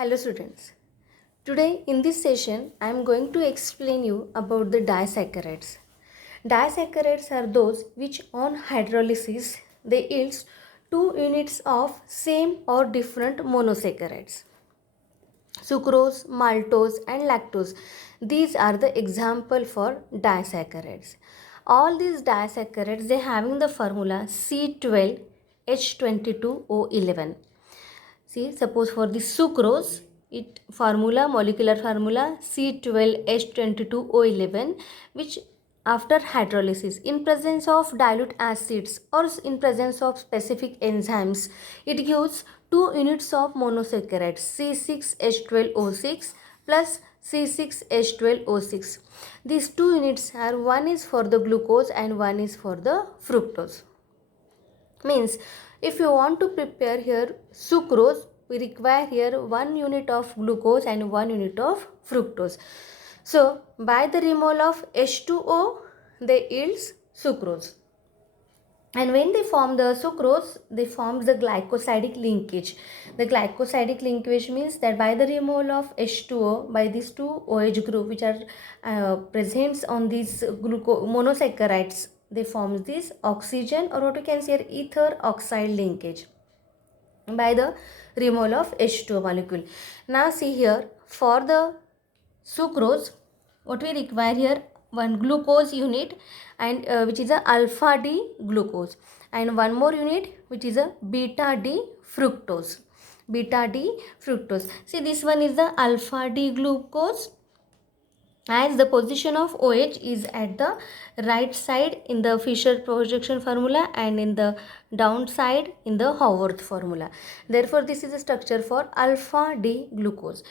Hello students. Today in this session I am going to explain you about the disaccharides. Disaccharides are those which on hydrolysis they yields 2 units of same or different monosaccharides. Sucrose, maltose and lactose. These are the example for disaccharides. All these disaccharides they having the formula C12H22O11. See, suppose for the sucrose, it formula, molecular formula C12H22O11, which after hydrolysis, in presence of dilute acids or in presence of specific enzymes, it gives 2 units of monosaccharide C6H12O6 plus C6H12O6. These 2 units are, one is for the glucose and one is for the fructose. Means if you want to prepare here sucrose, we require here 1 unit of glucose and 1 unit of fructose. So by the removal of H2O they yields sucrose, and when they form the sucrose they form the glycosidic linkage. The glycosidic linkage means that by the removal of H2O, by these two OH group which are present on these monosaccharides, they form this oxygen, or what we can say here, ether oxide linkage by the removal of H2O molecule. Now see here, for the sucrose, what we require here, one glucose unit and which is a alpha D glucose, and one more unit which is a beta D fructose. Beta D fructose. See, this one is the alpha D glucose, as the position of OH is at the right side in the Fischer projection formula and in the downside in the Haworth formula. Therefore, this is a structure for alpha D glucose,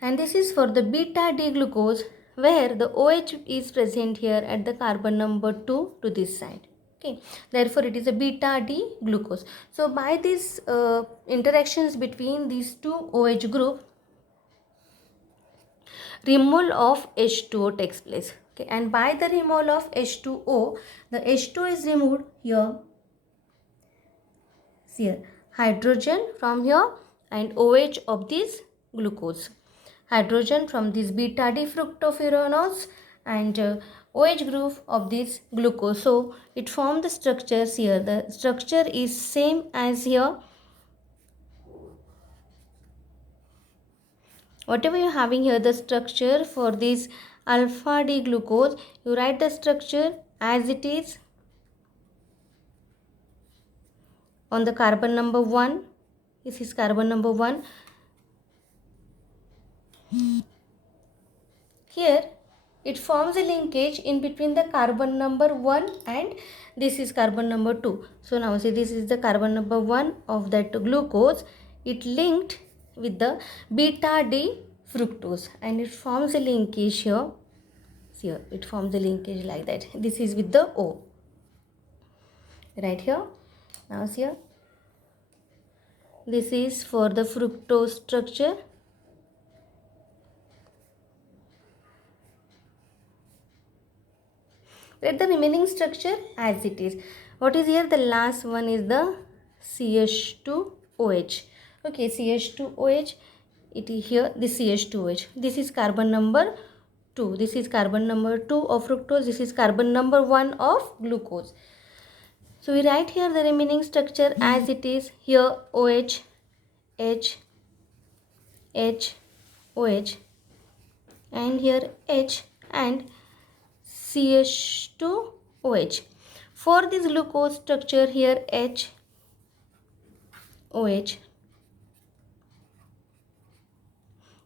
and this is for the beta D glucose, where the OH is present here at the carbon number 2 to this side. Okay, therefore it is a beta D glucose. So by these interactions between these two OH group, removal of H2O takes place. Okay, and by the removal of H2O, the H2O is removed here. See here, hydrogen from here and OH of this glucose. Hydrogen from this beta D fructofuranose and OH group of this glucose. So it forms the structures here. The structure is same as here. Whatever you are having here, the structure for this alpha D glucose, you write the structure as it is on the carbon number 1. This is carbon number 1. Here it forms a linkage in between the carbon number 1 and this is carbon number 2. So now see, this is the carbon number 1 of that glucose. It linked with the beta D fructose and it forms a linkage here. See here, it forms a linkage like that. This is with the O. Right here. Now see here. This is for the fructose structure. Let the remaining structure as it is. What is here? The last one is the CH2OH. Okay, CH2OH. It is here, this CH2OH. This is carbon number 2. This is carbon number 2 of fructose. This is carbon number 1 of glucose. So we write here the remaining structure as it is. Here OH, H, H, OH, and here H and CH2OH. For this glucose structure here H, OH.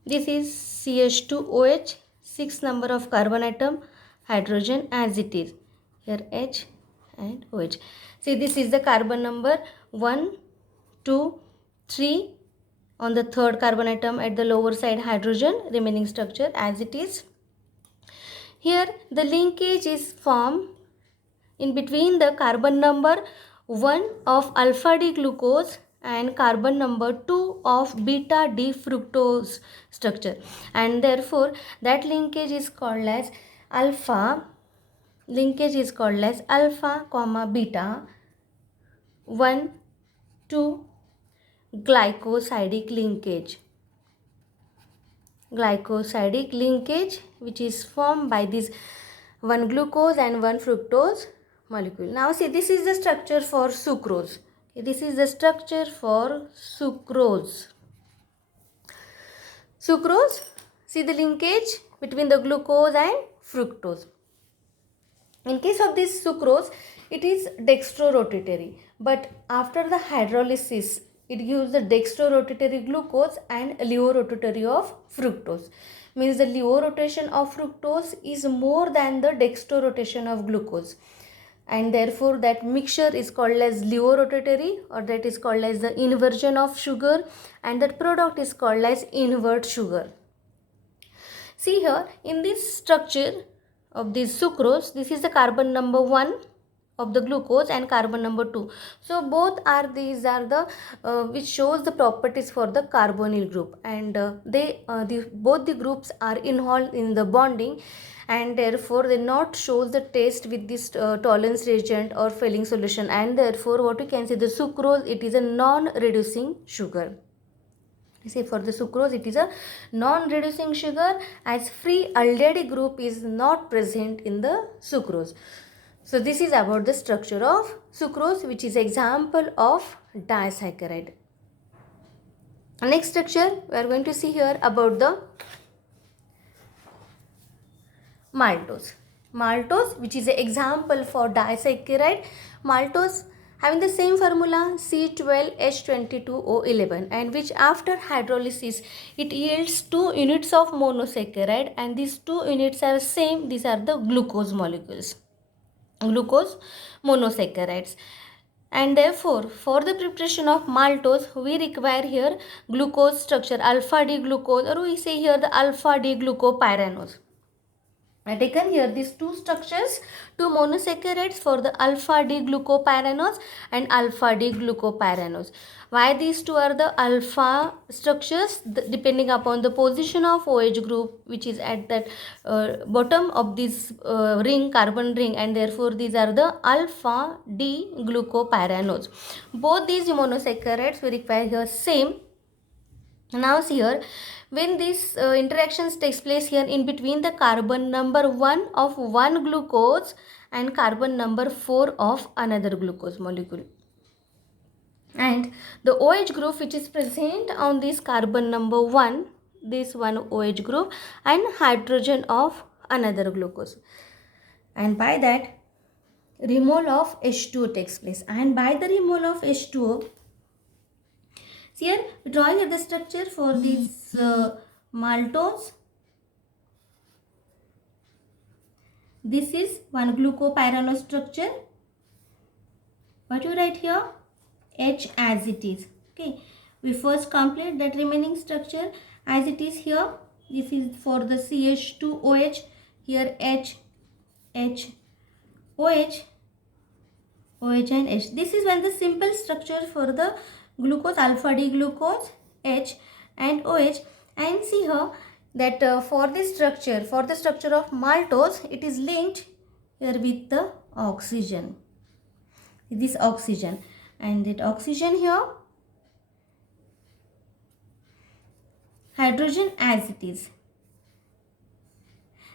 This is CH2OH, 6 number of carbon atom, hydrogen as it is. Here H and OH. See, this is the carbon number 1, 2, 3 on the third carbon atom at the lower side, hydrogen, remaining structure as it is. Here the linkage is formed in between the carbon number 1 of alpha D glucose and carbon number 2 of beta D fructose structure, and therefore that linkage is called as alpha comma beta 1 2 glycosidic linkage. glycosidic linkage which is formed by this one glucose and one fructose molecule. Now see, this is the structure for sucrose. Okay, this is the structure for sucrose. Sucrose, see the linkage between the glucose and fructose. In case of this sucrose, it is dextrorotatory, but after the hydrolysis, it gives the dextrorotatory glucose and levorotatory of fructose. Means the levo-rotation of fructose is more than the dextrorotation of glucose, and therefore that mixture is called as levorotatory, or that is called as the inversion of sugar, and that product is called as invert sugar. See here, in this structure of this sucrose, this is the carbon number 1 of the glucose and carbon number 2. So both are these are the which shows the properties for the carbonyl group, and both the groups are involved in the bonding, and therefore they not shows the taste with this tolerance reagent or filling solution, and therefore what you can say, the sucrose, it is a non-reducing sugar. Say for the sucrose, it is a non-reducing sugar, as free aldehyde group is not present in the sucrose. So this is about the structure of sucrose, which is example of disaccharide. Next structure we are going to see here about the maltose. Maltose, which is an example for disaccharide. Maltose having the same formula C12H22O11, and which after hydrolysis it yields 2 units of monosaccharide, and these 2 units are same. These are the glucose molecules, glucose monosaccharides, and therefore for the preparation of maltose we require here glucose structure alpha D glucose, or we say here the alpha D glucopyranose. I taken here these two structures, two monosaccharides for the alpha D glucopyranose and alpha D glucopyranose. Why these two are the alpha structures? Depending upon the position of OH group, which is at that bottom of this ring, carbon ring, and therefore these are the alpha D glucopyranose. Both these monosaccharides we require here same. Now see here, when these interactions takes place here in between the carbon number 1 of one glucose and carbon number 4 of another glucose molecule, and the OH group which is present on this carbon number 1, this one OH group, and hydrogen of another glucose, and by that removal of H2O takes place, and by the removal of H2O, see here, drawing here the structure for this maltose. This is one glucopyranose structure. What you write here? H as it is. Okay. We first complete that remaining structure as it is here. This is for the CH2OH. Here H, H, OH, OH and H. This is one the simple structure for the glucose, alpha D glucose, H and OH. And see here that for this structure, for the structure of maltose, it is linked here with the oxygen. This oxygen, and that oxygen here, hydrogen as it is.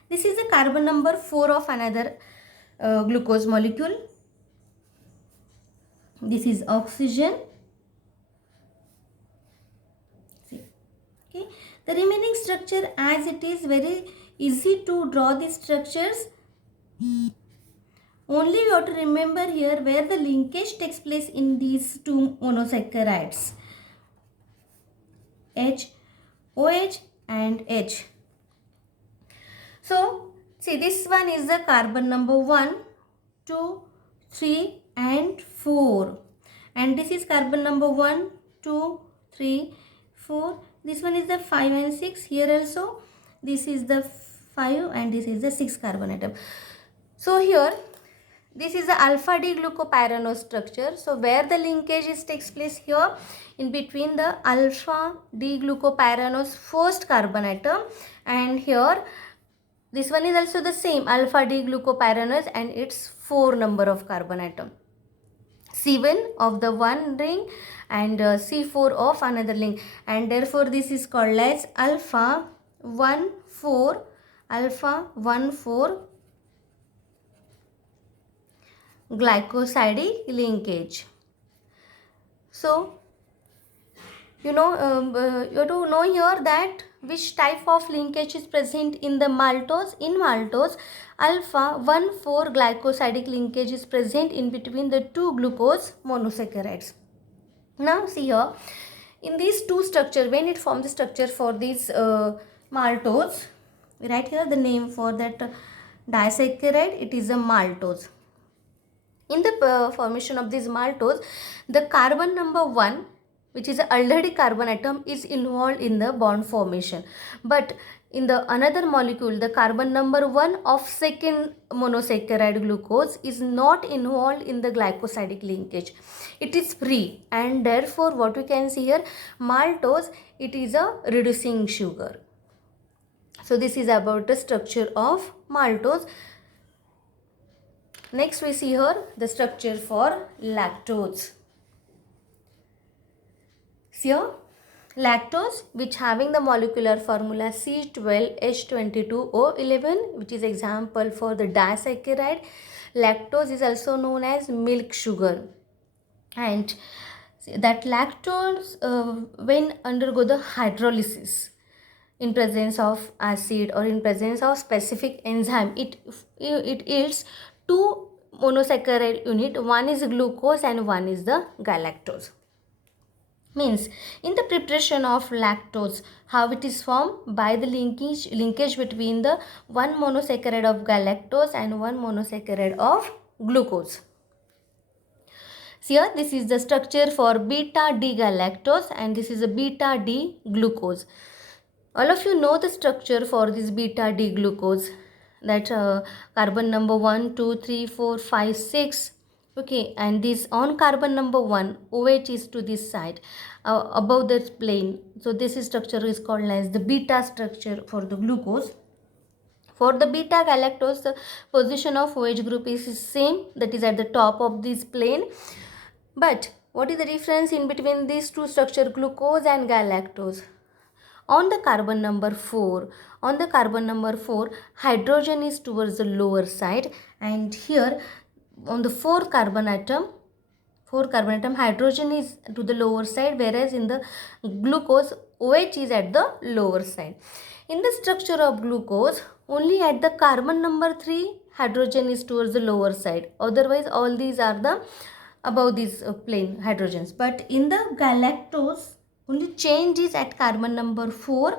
This is the carbon number 4 of another glucose molecule. This is oxygen. Okay. The remaining structure as it is, very easy to draw these structures. Only you have to remember here where the linkage takes place in these two monosaccharides, H, OH and H. So see, this one is the carbon number 1, 2, 3 and 4, and this is carbon number 1, 2, 3, 4. This one is the 5 and 6. Here also this is the 5 and this is the 6 carbon atom. So here this is the alpha D glucopyranose structure. So where the linkage takes place here in between the alpha D glucopyranose first carbon atom, and here this one is also the same alpha D glucopyranose and its 4 number of carbon atom. C1 of the one ring and C4 of another ring, and therefore this is called as alpha 1,4 alpha 1,4 glycosidic linkage. So you have to know here that which type of linkage is present in the maltose. In maltose, alpha 1,4 glycosidic linkage is present in between the two glucose monosaccharides. Now see here, in these two structure, when it forms the structure for these maltose, we write here the name for that disaccharide, it is a maltose. In the formation of this maltose, the carbon number 1, which is an aldehyde carbon atom, is involved in the bond formation. But in the another molecule, the carbon number 1 of second monosaccharide glucose is not involved in the glycosidic linkage. It is free, and therefore what we can see here, maltose, it is a reducing sugar. So this is about the structure of maltose. Next we see here the structure for lactose. Here lactose, which having the molecular formula C12H22O11, which is example for the disaccharide. Lactose is also known as milk sugar, and that lactose when undergo the hydrolysis in presence of acid or in presence of specific enzyme, it yields two monosaccharide unit, one is glucose and one is the galactose. Means in the preparation of lactose, how it is formed? By the linkage between the one monosaccharide of galactose and one monosaccharide of glucose. So here this is the structure for beta D galactose and this is a beta D glucose. All of you know the structure for this beta D glucose, that carbon number 1, 2, 3, 4, 5, 6. Okay, and this on carbon number 1, OH is to this side above the plane. So this structure is called as the beta structure for the glucose. For the beta galactose, the position of OH group is same, that is at the top of this plane. But what is the difference in between these two structure, glucose and galactose? On the carbon number 4, hydrogen is towards the lower side, and here on the 4 carbon atom, hydrogen is to the lower side, whereas in the glucose, OH is at the lower side. In the structure of glucose, only at the carbon number 3, hydrogen is towards the lower side. Otherwise, all these are the above these plane hydrogens. But in the galactose, only change is at carbon number 4.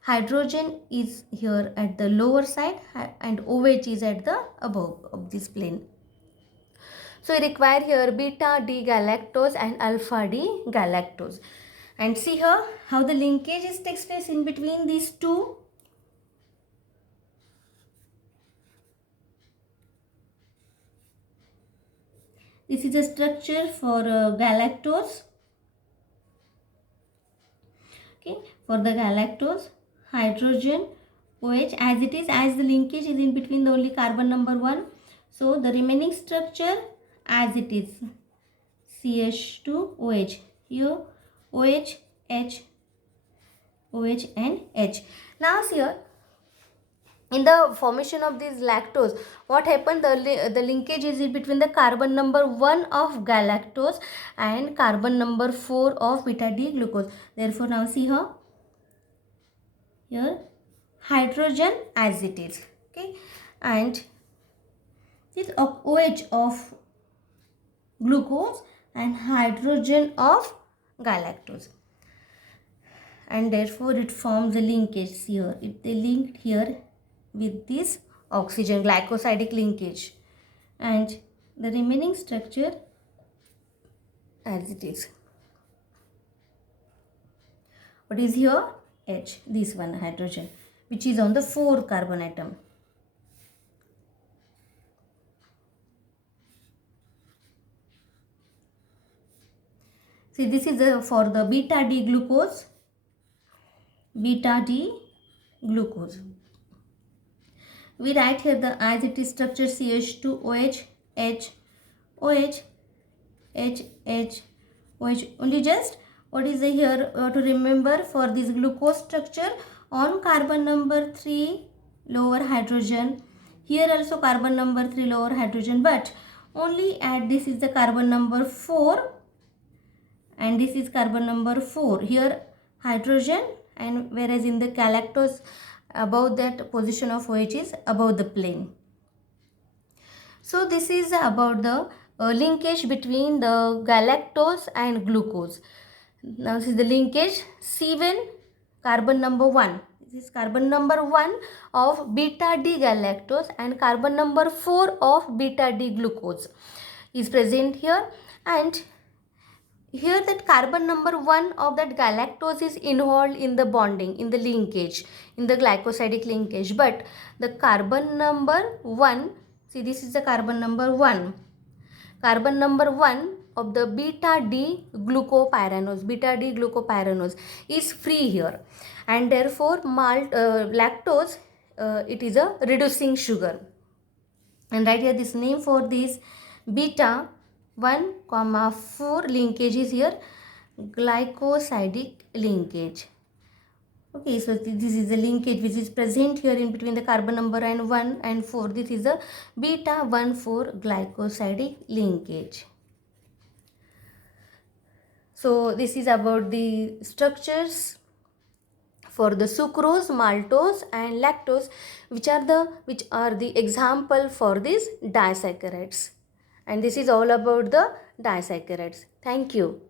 Hydrogen is here at the lower side and OH is at the above of this plane. So we require here beta D galactose and alpha D galactose. And see here how the linkages takes place in between these two. This is a structure for galactose. Okay, for the galactose, hydrogen, OH as it is, as the linkage is in between the only carbon number 1. So the remaining structure as it is, CH2OH. Here OH, H, OH and H. Now see here, in the formation of this lactose, what happened? The linkage is in between the carbon number 1 of galactose and carbon number 4 of beta D glucose. Therefore, now see here hydrogen as it is. Okay, and this of OH of glucose and hydrogen of galactose, and therefore it forms a linkage here. They linked here with this oxygen glycosidic linkage, and the remaining structure as it is. What is here? H, this one hydrogen, which is on the 4 carbon atom. See, this is for the beta D glucose. Beta D glucose. We write here the as it is structure CH2OH, H, OH, H, H, OH. Only just What is here to remember for this glucose structure? On carbon number 3 lower hydrogen, here also carbon number 3 lower hydrogen, but only at this is the carbon number 4 and this is carbon number 4, here hydrogen, and whereas in the galactose above that position of OH is above the plane. So this is about the linkage between the galactose and glucose. Now this is the linkage C1 carbon number 1. This is carbon number 1 of beta D galactose and carbon number 4 of beta D glucose is present here, and here that carbon number 1 of that galactose is involved in the bonding, in the linkage, in the glycosidic linkage, but the carbon number 1, see this is the carbon number 1. Carbon number 1 of the beta D glucopyranose is free here, and therefore lactose it is a reducing sugar. And right here this name for this beta 1, 4 linkage is here glycosidic linkage. Okay, so this is the linkage which is present here in between the carbon number and 1 and 4. This is a beta 1,4 glycosidic linkage. So this is about the structures for the sucrose, maltose and lactose, which are the example for these disaccharides. And this is all about the disaccharides. Thank you.